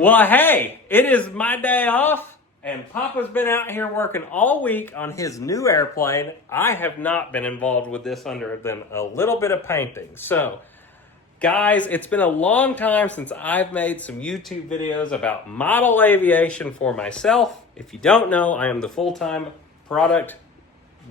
Well, hey, it is my day off, and Papa's been out here working all week on his new airplane. I have not been involved with this other than a little bit of painting. So, guys, it's been a long time since I've made some YouTube videos about model aviation for myself. If you don't know, I am the full-time product,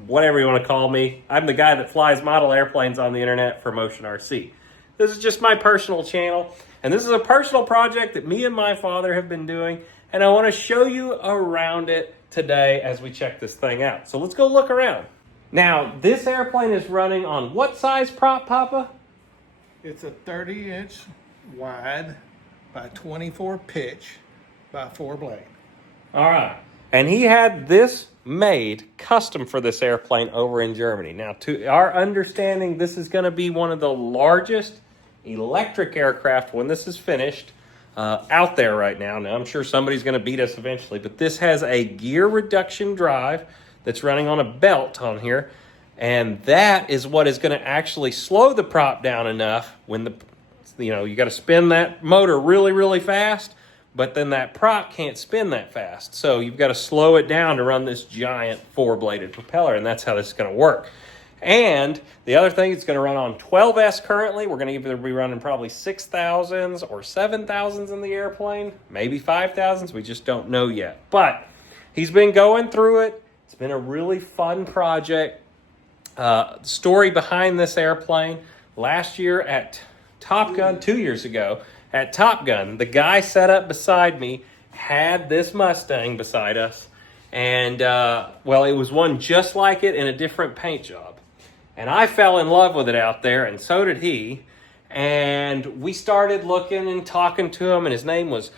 whatever you want to call me. I'm the guy that flies model airplanes on the internet for Motion RC. This is just my personal channel, and this is a personal project that me and my father have been doing, and I want to show you around it today as we check this thing out. So let's go look around. Now, this airplane is running on what size prop, Papa? It's a 30-inch wide by 24 pitch by 4 blade. All right. And he had this made custom for this airplane over in Germany. Now, to our understanding, this is going to be one of the largest electric aircraft when this is finished out there right now. Now, I'm sure somebody's going to beat us eventually, but this has a gear reduction drive that's running on a belt on here. And that is what is going to actually slow the prop down enough when you got to spin that motor really, really fast, but then that prop can't spin that fast. So you've got to slow it down to run this giant 4-bladed propeller, and that's how this is going to work. And the other thing, it's going to run on 12S currently. We're going to either be running probably 6,000s or 7,000s in the airplane, maybe 5,000s. We just don't know yet. But he's been going through it. It's been a really fun project. Story behind this airplane, last year at Top Gun, 2 years ago, at Top Gun, the guy sat up beside me had this Mustang beside us, and well, it was one just like it in a different paint job. And I fell in love with it out there, and so did he. And we started looking and talking to him, and his name was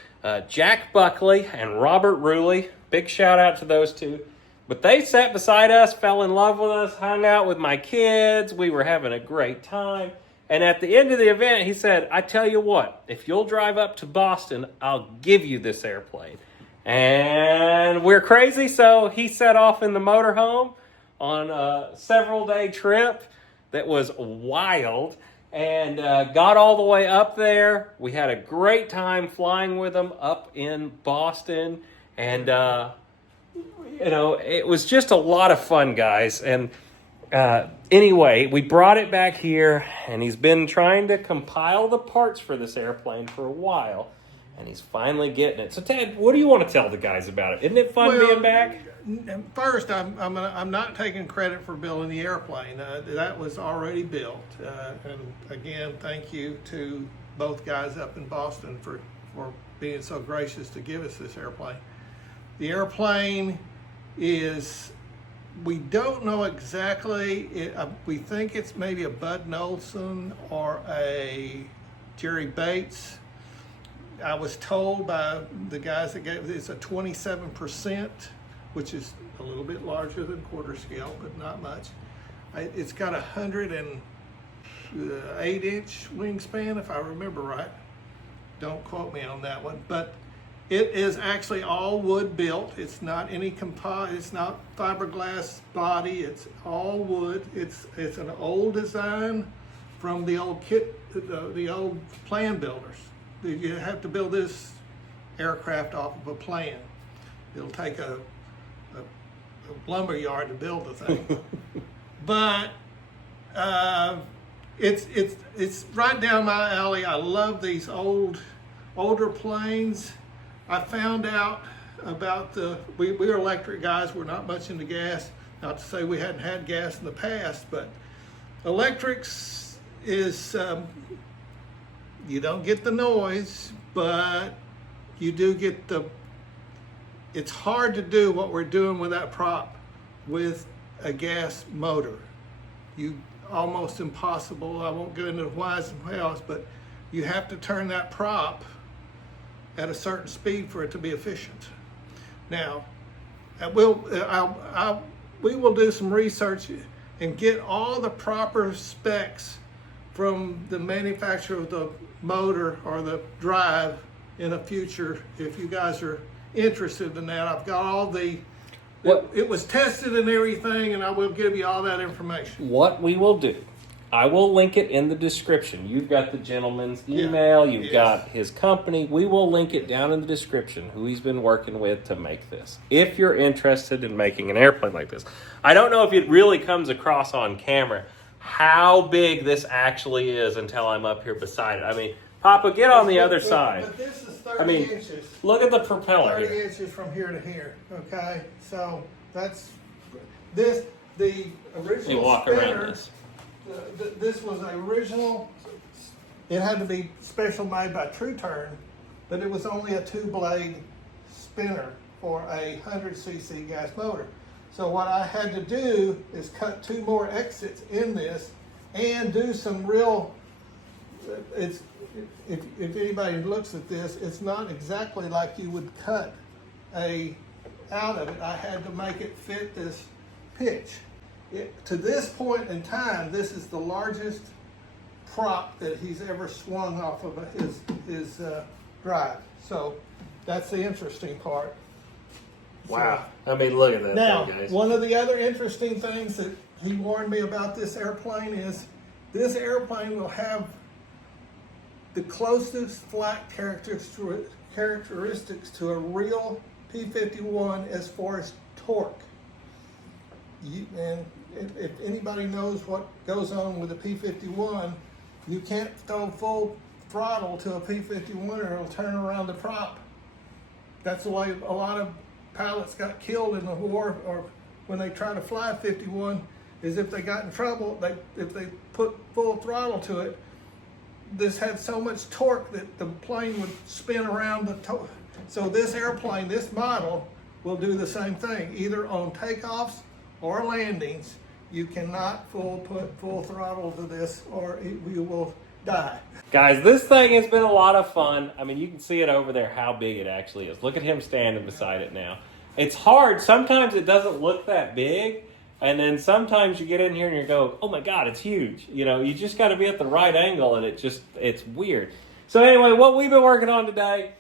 Jack Buckley and Robert Ruley. Big shout out to those two. But they sat beside us, fell in love with us, hung out with my kids. We were having a great time. And at the end of the event, he said, I tell you what, if you'll drive up to Boston, I'll give you this airplane. And we're crazy, so he set off in the motorhome on a several-day trip that was wild, and got all the way up there. We had a great time flying with him up in Boston, and it was just a lot of fun, guys. And anyway, we brought it back here, and he's been trying to compile the parts for this airplane for a while, and he's finally getting it. So, Ted, what do you want to tell the guys about it? Isn't it fun being back? First, I'm not taking credit for building the airplane. That was already built. And again, thank you to both guys up in Boston for being so gracious to give us this airplane. The airplane is, we don't know exactly. We think it's maybe a Bud Nolson or a Jerry Bates. I was told by the guys that gave it's a 27%, which is a little bit larger than quarter scale, but not much. It's got a 108-inch wingspan, if I remember right. Don't quote me on that one, but it is actually all wood built. It's not any composite. It's not fiberglass body. It's all wood. It's an old design from the old the old plan builders. You have to build this aircraft off of a plan. It'll take a lumber yard to build the thing, but it's right down my alley. I love these older planes. I found out about we're electric guys. We're not much into gas. Not to say we hadn't had gas in the past, but electrics is you don't get the noise, but you do get it's hard to do what we're doing with that prop with a gas motor. Almost impossible. I won't go into the whys and hows, but you have to turn that prop at a certain speed for it to be efficient. Now, we will do some research and get all the proper specs from the manufacturer of the motor or the drive in the future. If you guys are interested in that, I've got all it was tested and everything, and I will give you all that information. What we will do I will link it in the description. You've got the gentleman's email. You've got his company. We will link it down in the description, who he's been working with to make this. If you're interested in making an airplane like this. I don't know if it really comes across on camera how big this actually is until I'm up here beside it. I mean, Papa, get on the other side. But this is 30 inches. Look at the propeller 30 here. inches from here to here, okay? So that's, the original You walk spinner, around this. This was an original, it had to be special made by True Turn, but it was only a 2-blade spinner for a 100cc gas motor. So what I had to do is cut 2 more exits in this and do some real, if anybody looks at this, it's not exactly like you would cut out of it. I had to make it fit this pitch. To this point in time, this is the largest prop that he's ever swung off of his drive. So that's the interesting part. Wow. I mean, look at that Now, thing, guys. one of the other interesting things that he warned me about this airplane is this airplane will have the closest flight characteristics to a real P-51 as far as torque. And if anybody knows what goes on with a P-51, you can't throw full throttle to a P-51 or it'll turn around the prop. That's the way a lot of pilots got killed in the war, or when they try to fly a 51, is if they got in trouble, if they put full throttle to it, this had so much torque that the plane would spin around the so this airplane, this model, will do the same thing. Either on takeoffs or landings, you cannot put full throttle to this or you will die. Guys, this thing has been a lot of fun. I mean, you can see it over there how big it actually is. Look at him standing beside it now. It's hard. Sometimes it doesn't look that big, and then sometimes you get in here and you go, oh my God, it's huge. You know, you just got to be at the right angle, and it's weird. So anyway, what we've been working on today,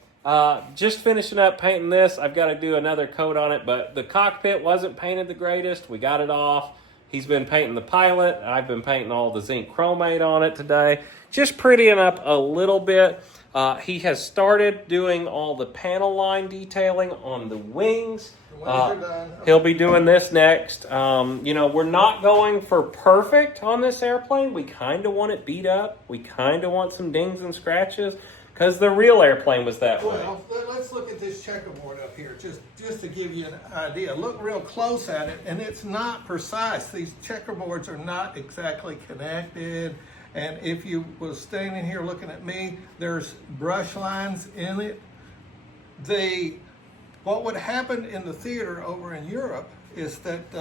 just finishing up painting this. I've got to do another coat on it, but the cockpit wasn't painted the greatest. We got it off. He's been painting the pilot. I've been painting all the zinc chromate on it today. Just prettying up a little bit. He has started doing all the panel line detailing on the wings. He'll be doing this next. You know, we're not going for perfect on this airplane. We kind of want it beat up. We kind of want some dings and scratches because the real airplane was that way. Well, let's look at this checkerboard up here, just to give you an idea. Look real close at it, and it's not precise. These checkerboards are not exactly connected. And if you was standing here looking at me, there's brush lines in it. What would happen in the theater over in Europe is that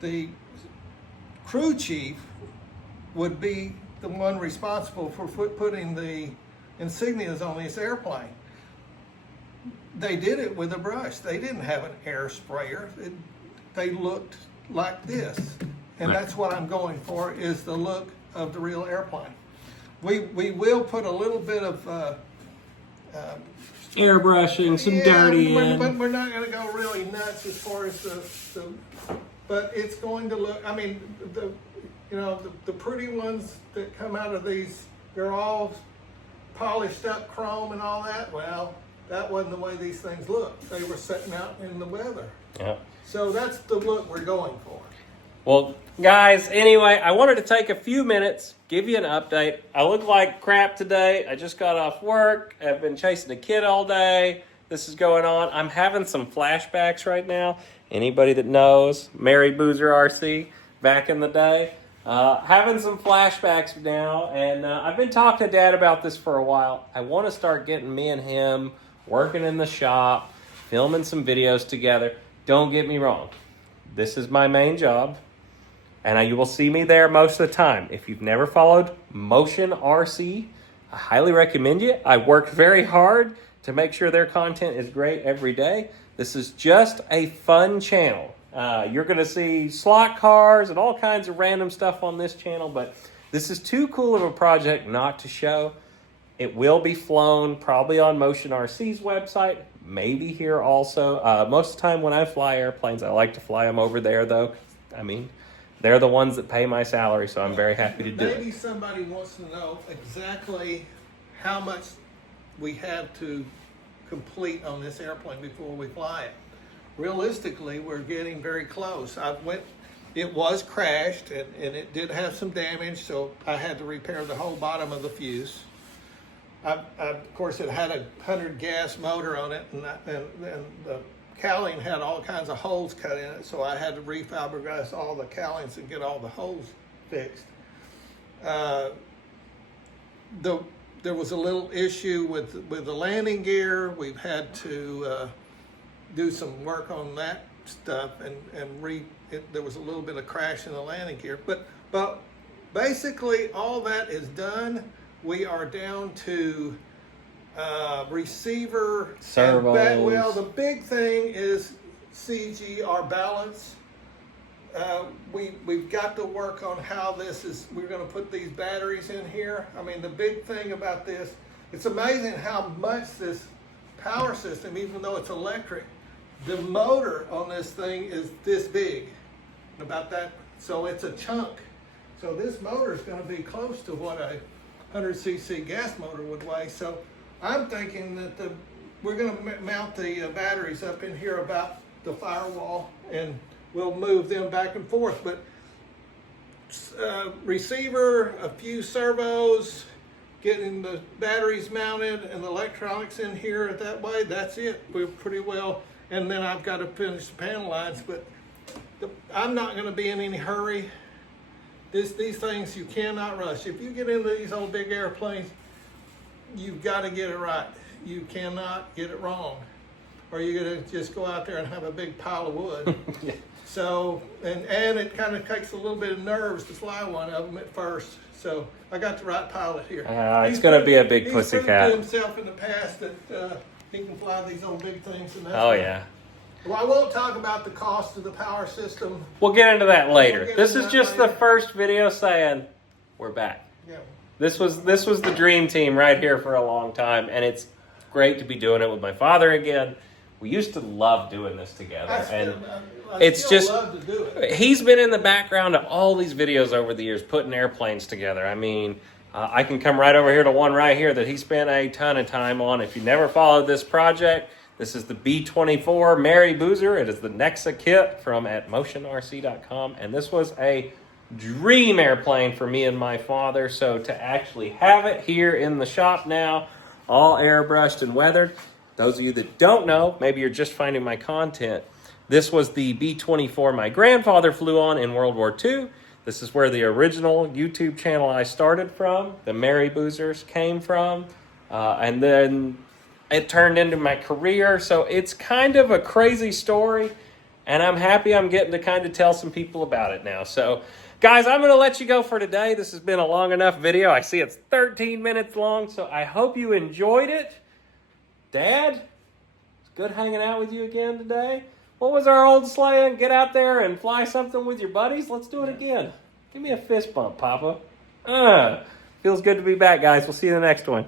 the crew chief would be the one responsible for putting the insignias on this airplane. They did it with a brush. They didn't have an air sprayer. They looked like this. And that's what I'm going for, is the look of the real airplane. We will put a little bit of airbrushing, some dirty in. But we're not going to go really nuts as far as but it's going to look, I mean, the pretty ones that come out of these, they're all polished up chrome and all that. Well, that wasn't the way these things looked. They were sitting out in the weather. Yeah. So that's the look we're going for. Well, guys, anyway, I wanted to take a few minutes, give you an update. I look like crap today. I just got off work. I've been chasing a kid all day. This is going on. I'm having some flashbacks right now. Anybody that knows, Mary Boozer RC back in the day. Having some flashbacks now, and I've been talking to Dad about this for a while. I want to start getting me and him working in the shop, filming some videos together. Don't get me wrong. This is my main job. And you will see me there most of the time. If you've never followed Motion RC, I highly recommend you. I work very hard to make sure their content is great every day. This is just a fun channel. You're going to see slot cars and all kinds of random stuff on this channel, but this is too cool of a project not to show. It will be flown probably on Motion RC's website, maybe here also. Most of the time when I fly airplanes, I like to fly them over there, though. I mean, they're the ones that pay my salary, so I'm very happy to do it. Maybe somebody wants to know exactly how much we have to complete on this airplane before we fly it. Realistically, we're getting very close. It was crashed and it did have some damage, so I had to repair the whole bottom of the fuse. Of course, it had a 100 gas motor on it, and the cowling had all kinds of holes cut in it, so I had to refiberglass all the cowlings and get all the holes fixed. There was a little issue with the landing gear. We've had to do some work on that stuff, and there was a little bit of crash in the landing gear. But basically all that is done. We are down to receiver, servos. Well, the big thing is StinGR balance. We've got to work on how this is. We're going to put these batteries in here. I mean, the big thing about this, it's amazing how much this power system, even though it's electric, the motor on this thing is this big, about that. So it's a chunk. So this motor is going to be close to what a 100cc gas motor would weigh. So I'm thinking that we're going to mount the batteries up in here about the firewall, and we'll move them back and forth. But receiver, a few servos, getting the batteries mounted and the electronics in here that way, that's it. We're pretty well. And then I've got to finish the panel lines, but I'm not going to be in any hurry. These things you cannot rush. If you get into these old big airplanes, you've got to get it right. You cannot get it wrong, or you're going to just go out there and have a big pile of wood. Yeah. So, and it kind of takes a little bit of nerves to fly one of them at first. So I got the right pilot here. It's going to be a big pussycat. He's proven to himself in the past that he can fly these old big things. And that's Yeah. Well, I won't talk about the cost of the power system. We'll get into that later. We'll This is just the first video saying we're back. Yeah. This was the dream team right here for a long time, and it's great to be doing it with my father again. We used to love doing this together, I still love to do it. He's been in the background of all these videos over the years, putting airplanes together. I mean, I can come right over here to one right here that he spent a ton of time on. If you never followed this project, this is the B-24 Mary Boozer. It is the Nexa kit from at motionrc.com, and this was a dream airplane for me and my father. So to actually have it here in the shop now, all airbrushed and weathered. Those of you that don't know, maybe you're just finding my content. This was the B-24 my grandfather flew on in World War II. This is where the original YouTube channel I started from, the Mary Boozers, came from. And then it turned into my career. So it's kind of a crazy story, and I'm happy I'm getting to kind of tell some people about it now. So guys, I'm going to let you go for today. This has been a long enough video. I see it's 13 minutes long, so I hope you enjoyed it. Dad, it's good hanging out with you again today. What was our old slang? Get out there and fly something with your buddies? Let's do it again. Give me a fist bump, Papa. Feels good to be back, guys. We'll see you in the next one.